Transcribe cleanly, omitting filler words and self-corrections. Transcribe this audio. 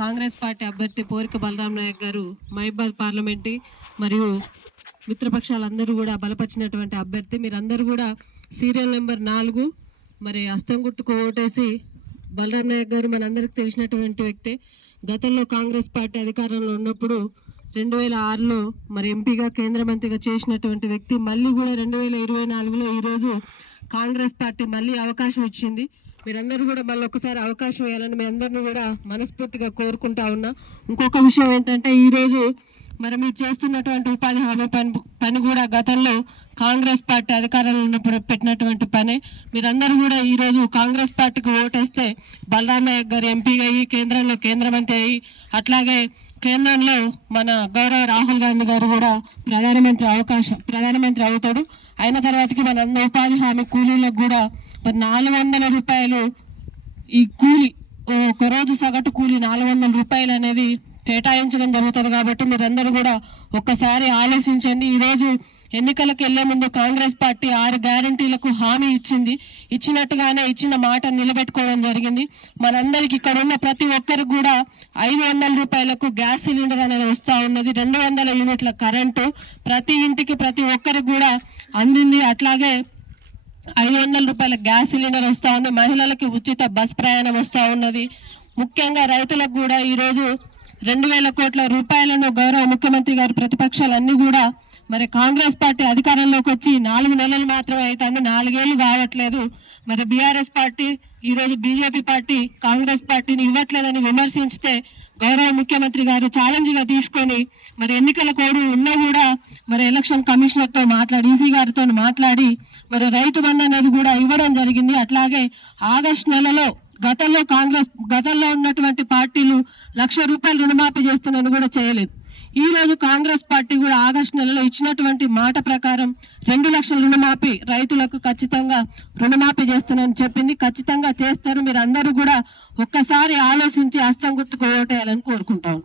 Congress party అభ్యర్థి పోరిక బలరాం నాయక్ గారు మహిబాద్ parliament మరియు మిత్రపక్షాలందరూ కూడా బలపరిచినటువంటి అభ్యర్థి. మీరందరూ కూడా సీరియల్ నెంబర్ 4 మరి హస్తం గుర్తుకు ఓటేసి బలరాం నాయక్ గారు మనందరికి తెలిసినటువంటి వ్యక్తి. గతంలో కాంగ్రెస్ పార్టీ అధికారంలో ఉన్నప్పుడు 2006లో మరి ఎంపీగా కేంద్ర మంత్రిగా చేసినటువంటి వ్యక్తి. మళ్ళీ కూడా 2024లో ఈరోజు కాంగ్రెస్ పార్టీ మళ్ళీ అవకాశం ఇచ్చింది. మీరందరూ కూడా మళ్ళీ ఒకసారి అవకాశం ఇవ్వాలని మీ అందరినీ కూడా మనస్ఫూర్తిగా కోరుకుంటా ఉన్నా. ఇంకొక విషయం ఏంటంటే ఈరోజు మరి మీరు చేస్తున్నటువంటి ఉపాధి హామీ పని కూడా గతంలో కాంగ్రెస్ పార్టీ అధికారంలో ఉన్నప్పుడు పెట్టినటువంటి పని. మీరందరూ కూడా ఈరోజు కాంగ్రెస్ పార్టీకి ఓటేస్తే బలరాం నాయక్ గారు ఎంపీగా అయ్యి కేంద్రంలో కేంద్ర మంత్రి అయ్యి అట్లాగే కేంద్రంలో మన గౌరవ రాహుల్ గాంధీ గారు కూడా ప్రధానమంత్రి అవుతాడు. అయిన తర్వాతకి మన ఉపాధి హామీ కూలీలకు కూడా మరి 400 రూపాయలు ఈ కూలి ఒక రోజు సగటు కూలి 400 రూపాయలు అనేది కేటాయించడం జరుగుతుంది. కాబట్టి మీరందరూ కూడా ఒక్కసారి ఆలోచించండి. ఈరోజు ఎన్నికలకు వెళ్లే ముందు కాంగ్రెస్ పార్టీ 6 గ్యారంటీలకు హామీ ఇచ్చినట్టుగానే ఇచ్చిన మాట నిలబెట్టుకోవడం జరిగింది. మనందరికి ఇక్కడ ఉన్న ప్రతి ఒక్కరికి కూడా 500 రూపాయలకు గ్యాస్ సిలిండర్ అనేది వస్తూ ఉన్నది. 200 యూనిట్ల కరెంటు ప్రతి ఇంటికి ప్రతి ఒక్కరికి కూడా అందింది. అట్లాగే 500 రూపాయల గ్యాస్ సిలిండర్ వస్తూ ఉంది. మహిళలకి ఉచిత బస్ ప్రయాణం వస్తూ ఉన్నది. ముఖ్యంగా రైతులకు కూడా ఈరోజు 2000 కోట్ల రూపాయలను గౌరవ ముఖ్యమంత్రి గారు ప్రతిపక్షాలన్నీ కూడా మరి కాంగ్రెస్ పార్టీ అధికారంలోకి వచ్చి 4 నెలలు మాత్రమే అవుతుంది, 4 ఏళ్ళు కావట్లేదు. మరి బీఆర్ఎస్ పార్టీ ఈరోజు బీజేపీ పార్టీ కాంగ్రెస్ పార్టీని ఇవ్వట్లేదని విమర్శించితే గౌరవ ముఖ్యమంత్రి గారు ఛాలెంజ్గా తీసుకొని మరి ఎన్నికల కోడ్ ఉన్నా కూడా మరి ఎలక్షన్ కమిషనర్తో మాట్లాడి ఈసీ గారితో మాట్లాడి మరి రైతు బంధు అనేది కూడా ఇవ్వడం జరిగింది. అట్లాగే ఆగస్టు నెలలో గతంలో ఉన్నటువంటి పార్టీలు 1,00,000 రూపాయలు రుణమాఫీ చేస్తున్నాను కూడా చేయలేదు. ఈ రోజు కాంగ్రెస్ పార్టీ కూడా ఆగస్టు నెలలో ఇచ్చినటువంటి మాట ప్రకారం 2 లక్షల రుణమాఫీ రైతులకు ఖచ్చితంగా రుణమాఫీ చేస్తానని చెప్పింది. ఖచ్చితంగా చేస్తారు. మీరు అందరూ కూడా ఒక్కసారి ఆలోచించి హస్తం గుర్తుకు ఓటేయాలని కోరుకుంటాను.